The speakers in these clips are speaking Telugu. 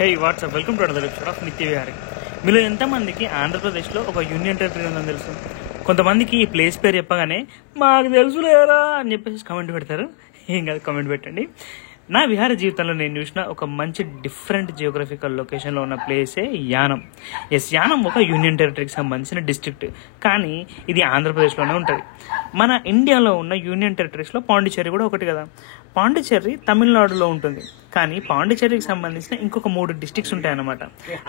Hey WhatsApp welcome to another episode of నిత్య విహారీ. మీలో ఎంతమందికి ఆంధ్రప్రదేశ్లో ఒక యూనియన్ టెరిటరీ ఉందని తెలుసు? కొంతమందికి ఈ ప్లేస్ పేరు చెప్పగానే మాకు తెలుసులేరా అని చెప్పేసి కామెంట్ పెడతారు. ఏం కాదు, కామెంట్ పెట్టండి. నా విహార జీవితంలో నేను చూసిన ఒక మంచి డిఫరెంట్ జియోగ్రఫికల్ లొకేషన్లో ఉన్న ప్లేసే యానం. యానం ఒక యూనియన్ టెరిటరీకి సంబంధించిన డిస్ట్రిక్ట్, కానీ ఇది ఆంధ్రప్రదేశ్లోనే ఉంటుంది. మన ఇండియాలో ఉన్న యూనియన్ టెరిటరీస్లో పాండిచ్చేరి కూడా ఒకటి కదా. పాండిచ్చేరి తమిళనాడులో ఉంటుంది, కానీ పాండిచ్చేరికి సంబంధించిన ఇంకొక 3 డిస్ట్రిక్ట్స్ ఉంటాయన్నమాట.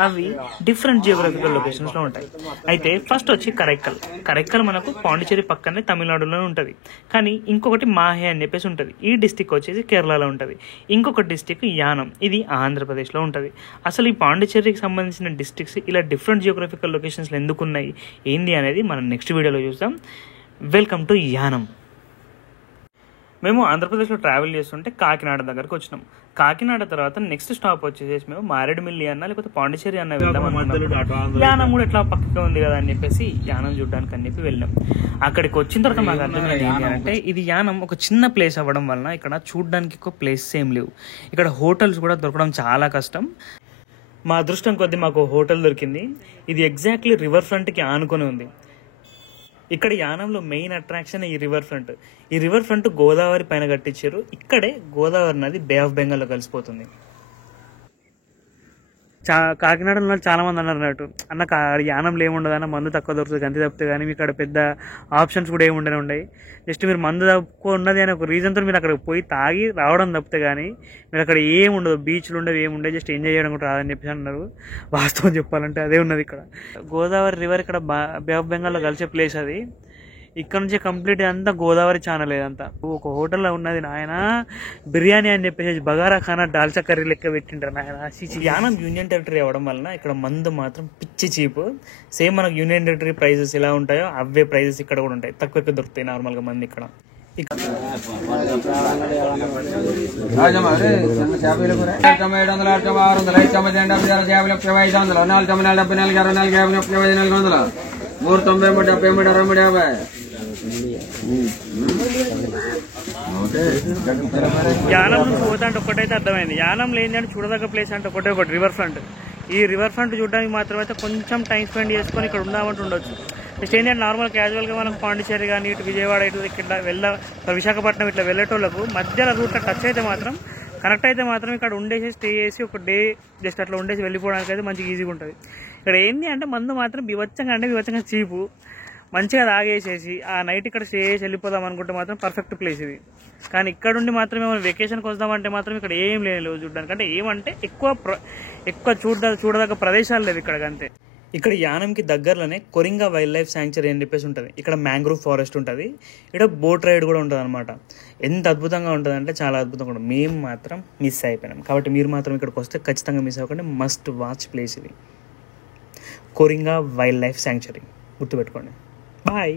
అవి డిఫరెంట్ జియోగ్రఫికల్ లొకేషన్స్లో ఉంటాయి. అయితే ఫస్ట్ వచ్చి కరైక్కల్ మనకు పాండిచ్చేరి పక్కనే తమిళనాడులోనే ఉంటుంది, కానీ ఇంకొకటి మాహే అని చెప్పేసి ఉంటుంది. ఈ డిస్టిక్ వచ్చేసి కేరళలో ఉంటుంది. ఇంకొక డిస్టిక్ యానం, ఇది ఆంధ్రప్రదేశ్లో ఉంటుంది. అసలు ఈ పాండిచ్చేరికి సంబంధించిన డిస్ట్రిక్ట్స్ ఇలా డిఫరెంట్ జియోగ్రఫికల్ లొకేషన్స్లో ఎందుకు ఉన్నాయి, ఏంది అనేది మనం నెక్స్ట్ వీడియోలో చూస్తాం. Welcome to Yanam. మేము ఆంధ్రప్రదేశ్లో ట్రావెల్ చేస్తుంటే కాకినాడ దగ్గరకు వచ్చినాం. కాకినాడ తర్వాత నెక్స్ట్ స్టాప్ వచ్చేసి మేము మారేడుమిల్లి అన్న లేకపోతే పాండిచ్చేరి అన్న వెళ్దాం అనుకున్నాం. యానం కూడా ఎట్లా పక్కగా ఉంది కదా అని చెప్పేసి యానం చూడడానికి అని చెప్పి వెళ్ళాం. అక్కడికి వచ్చిన తర్వాత మాకు అర్థమైంది ఏంటి అంటే, ఇది యానం ఒక చిన్న ప్లేస్ అవ్వడం వలన ఇక్కడ చూడడానికి ఎక్కువ ప్లేసెస్ ఏం లేవు. ఇక్కడ హోటల్స్ కూడా దొరకడం చాలా కష్టం. మా అదృష్టం కొద్దీ మాకు హోటల్ దొరికింది. ఇది ఎగ్జాక్ట్లీ రివర్ ఫ్రంట్కి ఆనుకొని ఉంది. ఇక్కడ యానంలో మెయిన్ అట్రాక్షన్ ఈ రివర్ ఫ్రంట్. ఈ రివర్ ఫ్రంట్ గోదావరి పైన కట్టించారు. ఇక్కడే గోదావరి నది బే ఆఫ్ బెంగాల్లో కలిసిపోతుంది. కాకినాడలో చాలా మంది అన్నట్టు అన్న యానంలో ఏముండదు అన్న, మందు తక్కువ దొరుకుతుంది అంతే తప్పితే, కానీ మీకు అక్కడ పెద్ద ఆప్షన్స్ కూడా ఏముండనే ఉన్నాయి. జస్ట్ మీరు మందు తక్కువ ఉన్నది అని ఒక రీజన్తో మీరు అక్కడికి పోయి తాగి రావడం తప్పితే కానీ మీరు అక్కడ ఏముండదు, బీచ్లు ఉండవు, ఏముండవు, జస్ట్ ఎంజాయ్ చేయడం కూడా రాదని చెప్పేసి అన్నారు. వాస్తవం చెప్పాలంటే అదే ఉన్నది ఇక్కడ. గోదావరి రివర్ ఇక్కడ బే ఆఫ్ బెంగాల్లో కలిసే ప్లేస్ అది. ఇక్కడ నుంచి కంప్లీట్ అంతా గోదావరి ఛానల్. ఇదంతా ఒక హోటల్లో ఉన్నది నాయన, బిర్యానీ అని చెప్పేసి బగారా ఖానా దాల్చా కర్రీ లెక్క పెట్టింటారు నాయన. యానం యూనియన్ టెరిటరీ అవ్వడం వలన ఇక్కడ మందు మాత్రం పిచ్చి చీప్. సేమ్ మనకు యూనియన్ టెరిటరీ ప్రైజెస్ ఎలా ఉంటాయో అవే ప్రైజెస్ ఇక్కడ కూడా ఉంటాయి, తక్కువ దొరుకుతాయి నార్మల్గా మంది ఇక్కడ. యానం నుంచి పోతా అంటే ఒకటైతే అర్థమైంది, యానంలో ఏంటంటే చూడదగ్గ ప్లేస్ అంటే ఒకటి రివర్ ఫ్రంట్. ఈ రివర్ ఫ్రంట్ చూడడానికి మాత్రమైతే కొంచెం టైం స్పెండ్ చేసుకొని ఇక్కడ ఉందామంటే ఉండొచ్చు. నెక్స్ట్ ఏంటంటే నార్మల్ క్యాజువల్గా మనం పాండిచ్చేరి కానీ ఇటు విజయవాడ ఇట్లా విశాఖపట్నం ఇట్లా వెళ్ళేటోళ్ళకు మధ్యలో రూట్లో టచ్ అయితే మాత్రం, కనెక్ట్ అయితే మాత్రం ఇక్కడ ఉండేసి స్టే చేసి ఒక డే జస్ట్ అట్లా ఉండేసి వెళ్ళిపోవడానికి అయితే మంచిగా ఈజీగా ఉంటుంది. ఇక్కడ ఏంటి అంటే మందు మాత్రం బీభత్సంగా చీపు. మంచిగా తాగేసేసి ఆ నైట్ ఇక్కడ స్టే చేసి వెళ్ళిపోదాం అనుకుంటే మాత్రం పర్ఫెక్ట్ ప్లేస్ ఇది. కానీ ఇక్కడ ఉండి మాత్రం ఏమైనా వెకేషన్కి వస్తామంటే మాత్రం ఇక్కడ ఏం లేవు చూడడానికి. అంటే ఏమంటే ఎక్కువ చూడదగ్గ ప్రదేశాలు లేవు ఇక్కడ అంతే. ఇక్కడ యానంకి దగ్గరలోనే కొరింగా వైల్డ్ లైఫ్ శాంక్చురీ అని చెప్పేసి ఉంటుంది. ఇక్కడ మ్యాంగ్రూవ్ ఫారెస్ట్ ఉంటుంది. ఇక్కడ బోట్ రైడ్ కూడా ఉంటుంది అనమాట. ఎంత అద్భుతంగా ఉంటుంది అంటే చాలా అద్భుతంగా ఉంటుంది. మేము మాత్రం మిస్ అయిపోయినాం. కాబట్టి మీరు మాత్రం ఇక్కడికి వస్తే ఖచ్చితంగా మిస్ అవ్వకండి. మస్ట్ వాచ్ ప్లేస్ ఇది, కొరింగా వైల్డ్ లైఫ్ శాంక్చురీ. గుర్తుపెట్టుకోండి. బాయ్.